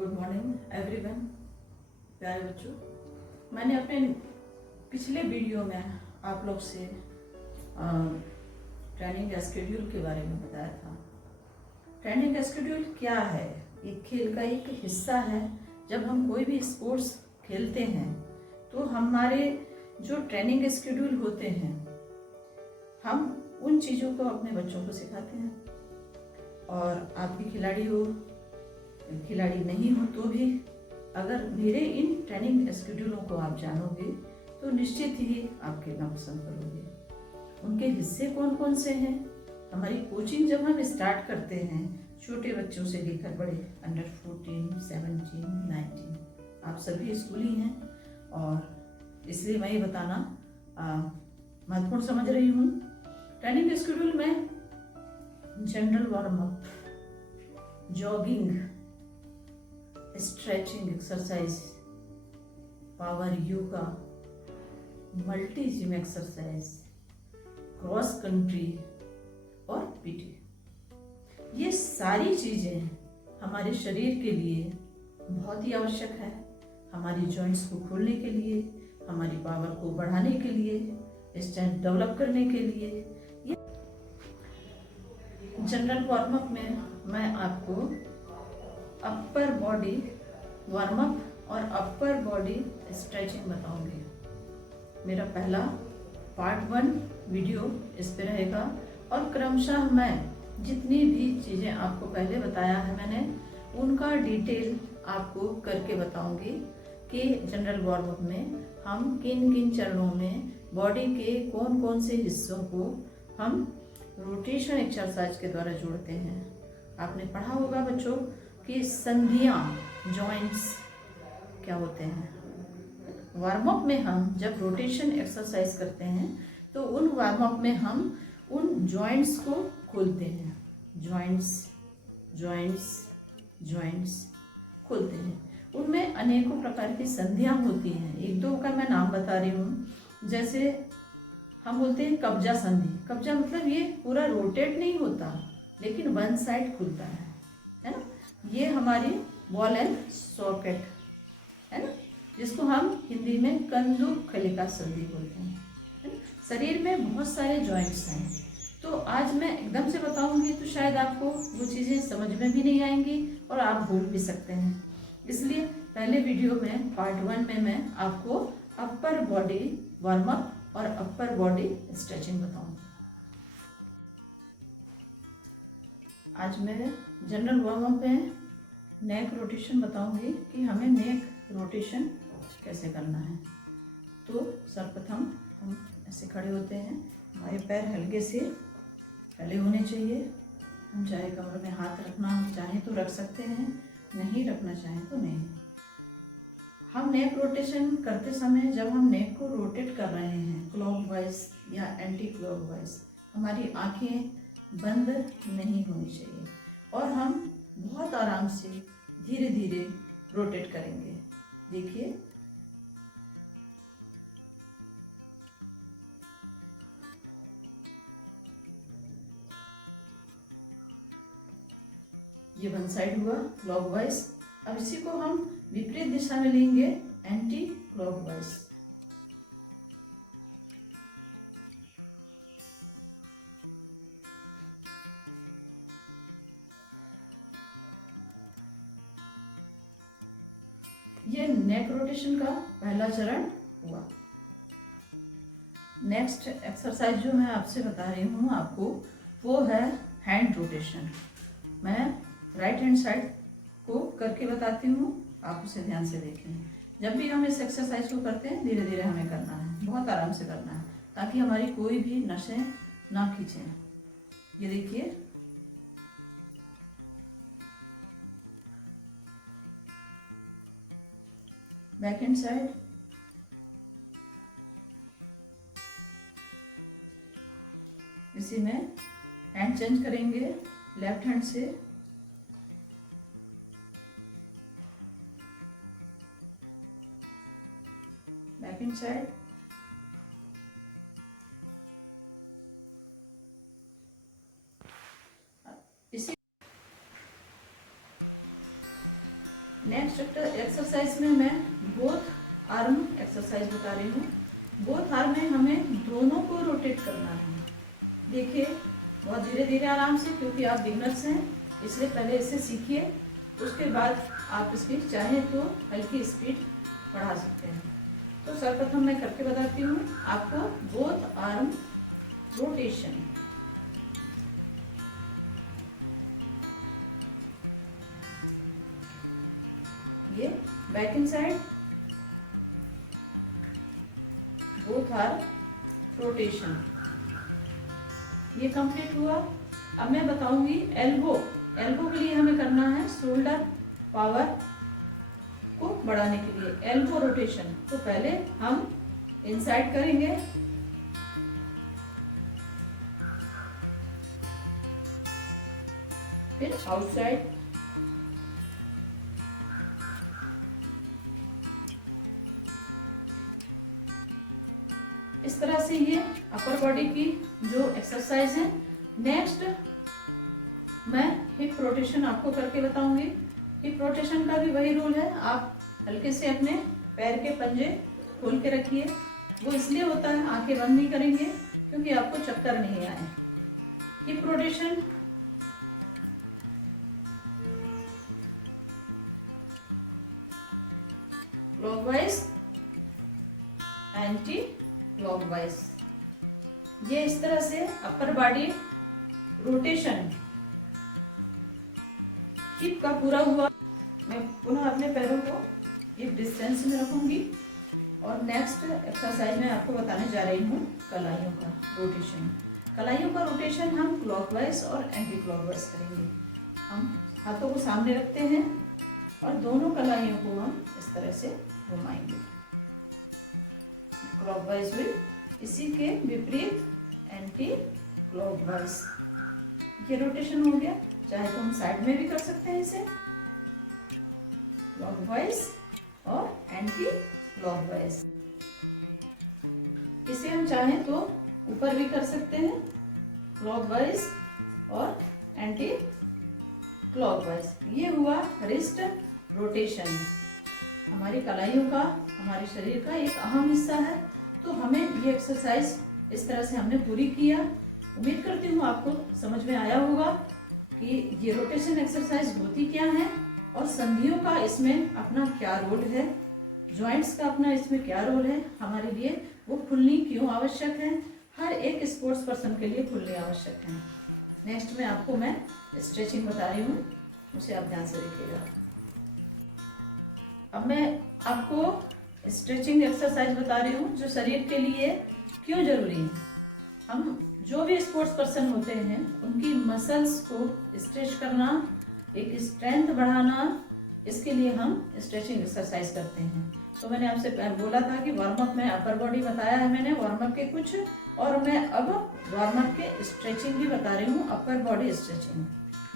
Good morning everyone. प्यारे बच्चों, मैंने अपने पिछले वीडियो में आप लोग से ट्रेनिंग स्केड्यूल के बारे में बताया था। ट्रेनिंग स्केड्यूल क्या है? एक खेल का एक हिस्सा है। जब हम कोई भी स्पोर्ट्स खेलते हैं तो हमारे जो ट्रेनिंग स्केड्यूल होते हैं, हम उन चीज़ों को अपने बच्चों को सिखाते हैं। और आप भी खिलाड़ी हो, खिलाड़ी नहीं हो तो भी अगर मेरे इन ट्रेनिंग स्केड्यूलों को आप जानोगे तो निश्चित ही आप खेलना पसंद करोगे। उनके हिस्से कौन कौन से हैं? हमारी कोचिंग जब हम स्टार्ट करते हैं, छोटे बच्चों से लेकर बड़े अंडर 14, 17, 19, आप सभी स्कूली हैं और इसलिए मैं ये बताना महत्वपूर्ण समझ रही हूँ। ट्रेनिंग स्केड्यूल में general warm up, jogging, stretching exercise, power yoga, multi gym exercise, cross country और पीटी, ये सारी चीजें हमारे शरीर के लिए बहुत ही आवश्यक है। हमारी जॉइंट्स को खोलने के लिए, हमारी पावर को बढ़ाने के लिए, स्ट्रेंथ डेवलप करने के लिए। जनरल वार्म अप में मैं आपको अपर बॉडी वार्म अप और अपर बॉडी स्ट्रेचिंग बताऊंगी। मेरा पहला पार्ट 1 वीडियो इस पे रहेगा और क्रमशः मैं जितनी भी चीज़ें आपको पहले बताया है मैंने, उनका डिटेल आपको करके बताऊंगी कि जनरल वार्म अप में हम किन किन चरणों में बॉडी के कौन कौन से हिस्सों को हम रोटेशन एक्सरसाइज के द्वारा जोड़ते हैं। आपने पढ़ा होगा बच्चों कि संधियां, जॉइंट्स क्या होते हैं। वार्म अप में हम जब रोटेशन एक्सरसाइज करते हैं तो उन वार्म अप में हम उन जॉइंट्स को खोलते हैं। जॉइंट्स जॉइंट्स जॉइंट्स खोलते हैं। उनमें अनेकों प्रकार की संधियां होती हैं। एक दो का मैं नाम बता रही हूँ। जैसे हम बोलते हैं कब्जा संधि। कब्जा मतलब ये पूरा रोटेट नहीं होता लेकिन वन साइड खुलता है ना। ये हमारी बॉल एंड सॉकेट है ना, जिसको हम हिंदी में कंदुकखलिका संधि बोलते हैं, है ना। शरीर में बहुत सारे जॉइंट्स हैं, तो आज मैं एकदम से बताऊंगी तो शायद आपको वो चीज़ें समझ में भी नहीं आएंगी और आप भूल भी सकते हैं। इसलिए पहले वीडियो में पार्ट 1 में मैं आपको अपर बॉडी वार्म अप और अपर बॉडी स्ट्रेचिंग बताऊंगी। आज मैं जनरल वार्म अप में नेक रोटेशन बताऊंगी कि हमें नेक रोटेशन कैसे करना है। तो सर्वप्रथम हम ऐसे खड़े होते हैं, हमारे पैर हल्के से फैले होने चाहिए। हम चाहे कमर में हाथ रखना चाहें तो रख सकते हैं, नहीं रखना चाहें तो नहीं। हम नेक रोटेशन करते समय जब हम नेक को रोटेट कर रहे हैं क्लॉकवाइज या एंटी क्लॉकवाइज, हमारी आंखें बंद नहीं होनी चाहिए और हम बहुत आराम से धीरे धीरे रोटेट करेंगे। देखिए, ये वन साइड हुआ क्लॉकवाइज। अब इसी को हम विपरीत दिशा में लेंगे एंटी क्लॉकवाइज। ये नेक रोटेशन का पहला चरण हुआ। नेक्स्ट एक्सरसाइज जो मैं आपसे बता रही हूँ आपको, वो है हैंड रोटेशन। मैं राइट हैंड साइड को करके बताती हूँ, आप उसे ध्यान से देखें। जब भी हम इस एक्सरसाइज को करते हैं धीरे धीरे हमें करना है, बहुत आराम से करना है ताकि हमारी कोई भी नसें ना खींचें। ये देखिए, बैक हैंड साइड, इसी में हैंड चेंज करेंगे लेफ्ट हैंड से बैक हैंड साइड, एक्सरसाइज में मैं बोथ आर्म एक्सरसाइज बता रही हूँ। बोथ आर्म में हमें दोनों को रोटेट करना है। देखिए बहुत धीरे धीरे आराम से, क्योंकि आप बिगनर्स हैं इसलिए पहले इसे सीखिए, उसके बाद आप इसकी चाहें तो हल्की स्पीड बढ़ा सकते हैं। तो सर्वप्रथम मैं करके बताती हूँ आपको बोथ आर्म रोटेशन। ये back in side, both arm rotation, ये कंप्लीट हुआ। अब मैं बताऊंगी एल्बो। एल्बो के लिए हमें करना है शोल्डर पावर को बढ़ाने के लिए एल्बो रोटेशन। तो पहले हम इनसाइड करेंगे, फिर आउटसाइड, इस तरह से ये अपर बॉडी की जो एक्सरसाइज है। नेक्स्ट मैं हिप रोटेशन आपको करके बताऊंगी। हिप रोटेशन का भी वही रूल है, आप हल्के से अपने पैर के पंजे खोल के रखिए। वो इसलिए होता है, आंखें बंद नहीं करेंगे क्योंकि आपको चक्कर नहीं आए। Hip rotation clockwise, anti clockwise, ये इस तरह से अपर बॉडी रोटेशन हिप का पूरा हुआ। मैं पुनः अपने पैरों को हिप डिस्टेंस में रखूंगी और नेक्स्ट एक्सरसाइज में आपको बताने जा रही हूँ कलाइयों का रोटेशन। कलाइयों का रोटेशन हम क्लॉकवाइज और एंटी क्लॉकवाइज करेंगे। हम हाथों को सामने रखते हैं और दोनों कलाइयों को हम इस तरह से घुमाएंगे, क्लॉकवाइज हुई। इसी के विपरीत एंटी क्लॉकवाइज, ये रोटेशन हो गया। चाहे तो हम साइड में भी कर सकते हैं इसे, क्लॉकवाइज और एंटी क्लॉकवाइज। इसे हम चाहें तो ऊपर भी कर सकते हैं, क्लॉकवाइज और एंटी क्लॉकवाइज। ये हुआ रिस्ट रोटेशन। हमारी कलाइयों का, हमारे शरीर का एक अहम हिस्सा है। तो हमें ये एक्सरसाइज इस तरह से हमने पूरी किया। उम्मीद करती हूँ आपको समझ में आया होगा कि ये रोटेशन एक्सरसाइज होती क्या है और संधियों का इसमें अपना क्या रोल है, जॉइंट्स का अपना इसमें क्या रोल है, हमारे लिए वो खुलनी क्यों आवश्यक है, हर एक स्पोर्ट्स पर्सन के लिए खुलनी आवश्यक है। नेक्स्ट में आपको मैं स्ट्रेचिंग बता रही हूँ, उसे आप ध्यान से देखिएगा। अब मैं आपको स्ट्रेचिंग एक्सरसाइज बता रही हूँ जो शरीर के लिए क्यों जरूरी है। हम जो भी स्पोर्ट्स पर्सन होते हैं उनकी मसल्स को स्ट्रेच करना, एक स्ट्रेंथ बढ़ाना, इसके लिए हम स्ट्रेचिंग एक्सरसाइज करते हैं। तो मैंने आपसे बोला था कि वार्म अप में अपर बॉडी बताया है मैंने, वार्म अप के कुछ, और मैं अब वार्म अप के स्ट्रेचिंग भी बता रही हूँ, अपर बॉडी स्ट्रेचिंग।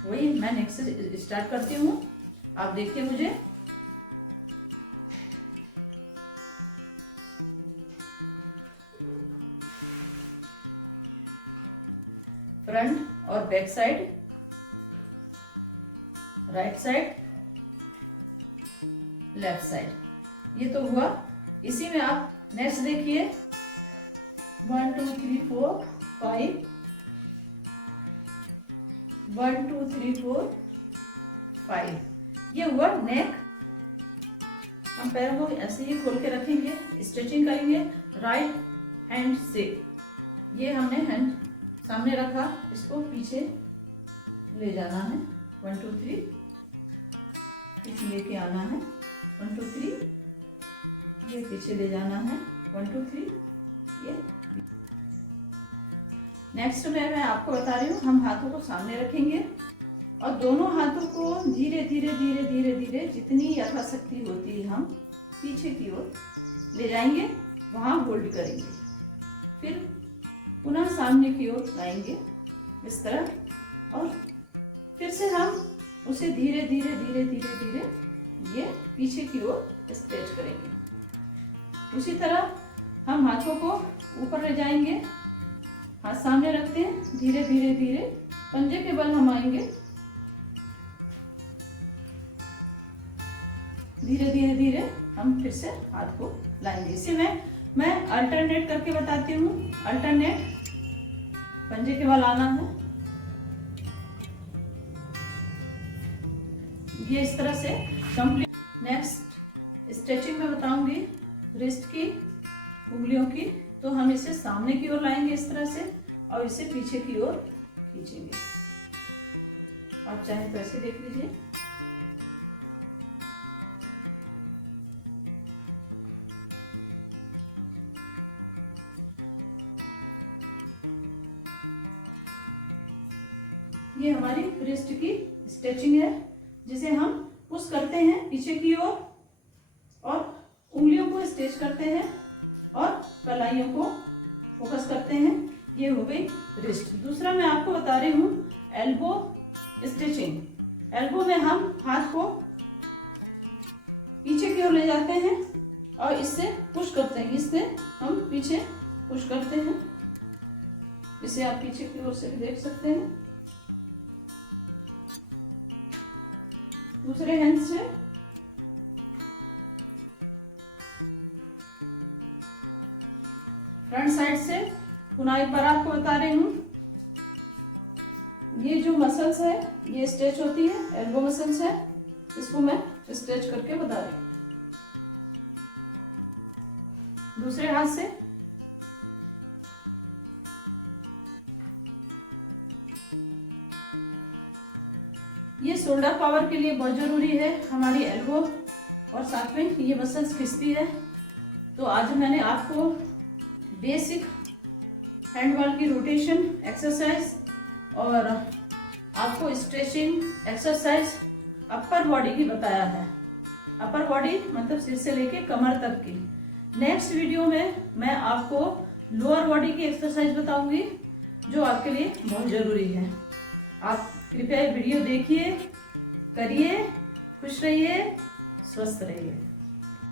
वही मैं नेक्स्ट स्टार्ट करती हूँ, आप देखिए मुझे। फ्रंट और back side, right side, left side, ये तो हुआ। इसी में आप नेक्स्ट देखिए 1 2 3 4 5, 1 2 3 4 5, ये हुआ नेक। हम पैरों को ऐसे ही खोल के रखेंगे, स्ट्रेचिंग करेंगे राइट हैंड से। ये हमने हैंड सामने रखा, इसको पीछे ले जाना है, 1 2 3, पीछे लेके आना है, 1 2 3, ये पीछे ले जाना है, 1 2 3, ये। नेक्स्ट में मैं आपको बता रही हूँ, हम हाथों को सामने रखेंगे और दोनों हाथों को धीरे धीरे धीरे धीरे धीरे जितनी यथाशक्ति होती है हम पीछे की ओर ले जाएंगे, वहां होल्ड करेंगे, फिर पुनः सामने की ओर लाएंगे इस तरह, और फिर से हम उसे धीरे धीरे धीरे धीरे धीरे ये पीछे की ओर स्ट्रेच करेंगे। उसी तरह हम हाथों को ऊपर ले जाएंगे, हाथ सामने रखते हैं, धीरे धीरे धीरे पंजे के बल हम आएंगे, धीरे धीरे धीरे हम फिर से हाथ को लाएंगे। इसी में मैं अल्टरनेट करके बताती हूँ। अल्टरनेट पंजे के बल आना है, ये इस तरह से कंप्लीट। नेक्स्ट स्ट्रेचिंग में बताऊंगी रिस्ट की, उंगलियों की। तो हम इसे सामने की ओर लाएंगे इस तरह से और इसे पीछे की ओर खींचेंगे। आप चाहें तो ऐसे देख लीजिए। ये हमारी रिस्ट की स्ट्रेचिंग है, जिसे हम पुश करते हैं पीछे की ओर और उंगलियों को स्ट्रेच करते हैं और कलाइयों को फोकस करते हैं। ये हो गई रिस्ट। दूसरा मैं आपको बता रही हूँ एल्बो स्ट्रेचिंग। एल्बो में हम हाथ को पीछे की ओर ले जाते हैं और इससे पुश करते हैं। इससे हम पीछे पुश करते हैं। इसे आप पीछे की ओर से भी देख सकते हैं। दूसरे हैंड से फ्रंट साइड से पुनाई पर आपको बता रही हूँ। ये जो मसल्स है ये स्ट्रेच होती है, एल्बो मसल्स है, इसको मैं स्ट्रेच करके बता रही हूँ। दूसरे हाथ से ये शोल्डर पावर के लिए बहुत जरूरी है, हमारी एल्बो और साथ में ये मसल्स खिंचती है। तो आज मैंने आपको बेसिक हैंड वॉल की रोटेशन एक्सरसाइज और आपको स्ट्रेचिंग एक्सरसाइज अपर बॉडी की बताया है। अपर बॉडी मतलब सिर से लेके कमर तक की। नेक्स्ट वीडियो में मैं आपको लोअर बॉडी की एक्सरसाइज बताऊंगी, जो आपके लिए बहुत जरूरी है। आप कृपया वीडियो देखिए, करिए, खुश रहिए, स्वस्थ रहिए।